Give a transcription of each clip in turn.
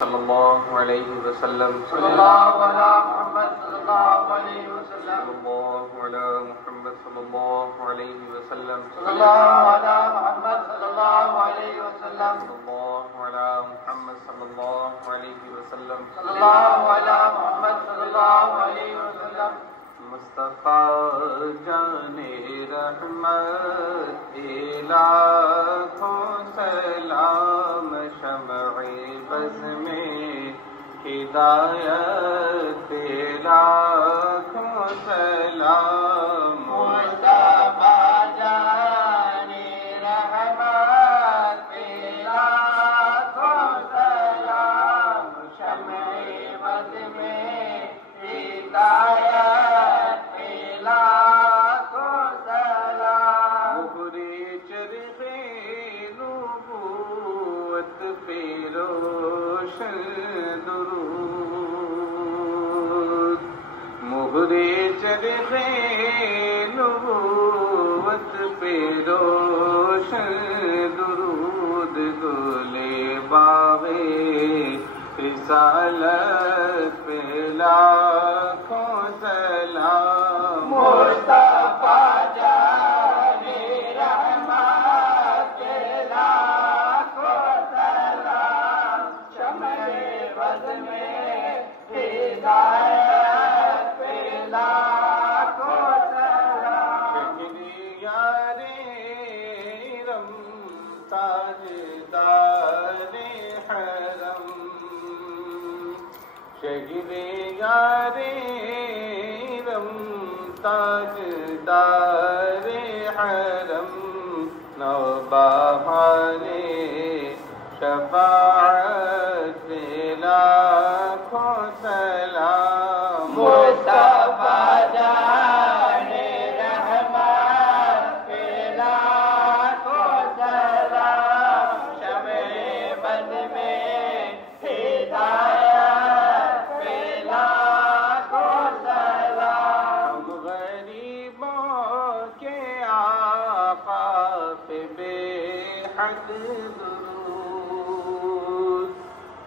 صلی اللہ علیہ وسلم صلی اللہ علی محمد صلی اللہ علیہ وسلم صلی اللہ علی محمد صلی اللہ علیہ وسلم صلی اللہ علی محمد صلی اللہ علیہ وسلم صلی اللہ علی محمد صلی اللہ علیہ وسلم صلی اللہ علی محمد صلی اللہ علیہ وسلم مصطفیٰ جان رحمت لاکھوں سلام شمع بز میں ہدایت لاکھوں سلام مصطفیٰ جان رحمت لاکھوں سلام شمع بز میں ہدایت چرخ نبوت پہ روشن درود گلے باغے رسالت پہ لاکھوں سلام مصطفیٰ جان رحمت لاکھوں سلام شمع بز میں ہدایت شہید یار رم تاجدار حرم نوبہار شفاعت لاکھوں سلام مصطفیٰ جان رحمت لاکھوں سلام شمع بز میں ہدایت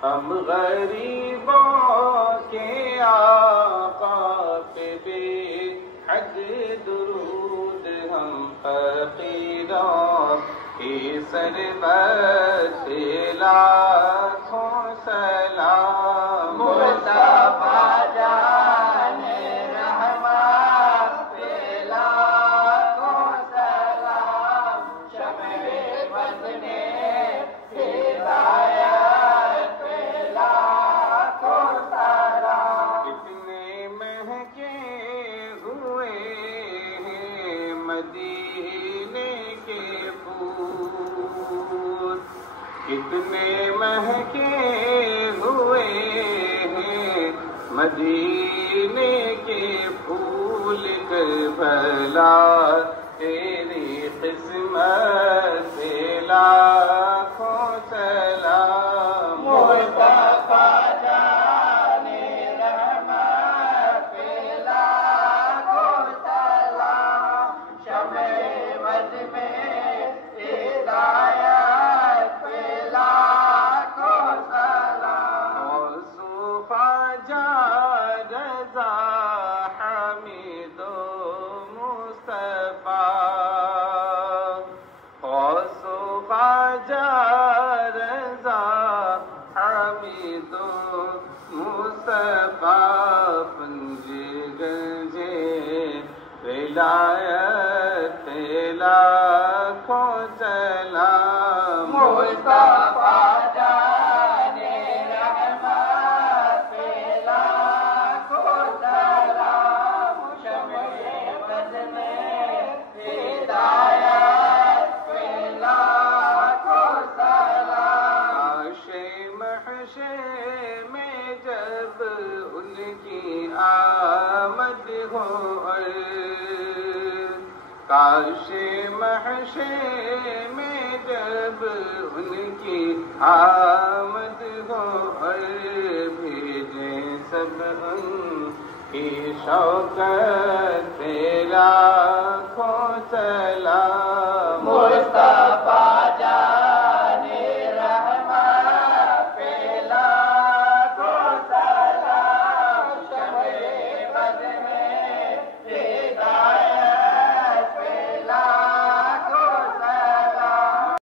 ہم غریبوں کے آقا پہ بے حد درود ہم فقیروں کی سربت لاکھوں سلام مصطفیٰ جان رحمت لاکھوں سلام شمع بز میں ہدایت کتنے مہکے ہوئے ہیں مدینے کے پھول کربلا تیری قسمت سے لاکھوں سلام مصطفیٰ جان رحمت لاکھوں سلام شمع بز میں ہدایت ولایت لاکھوں سلام مصطفیٰ جان رحمت لاکھوں سلام شمع بز میں ہدایت لاکھوں سلام عاشق محشر میں جب ان کی آمد ہو کاش محشر میں جب ان کی آمد ہو اور بھیجیں سب ان کی شوقت لاکھوں سلام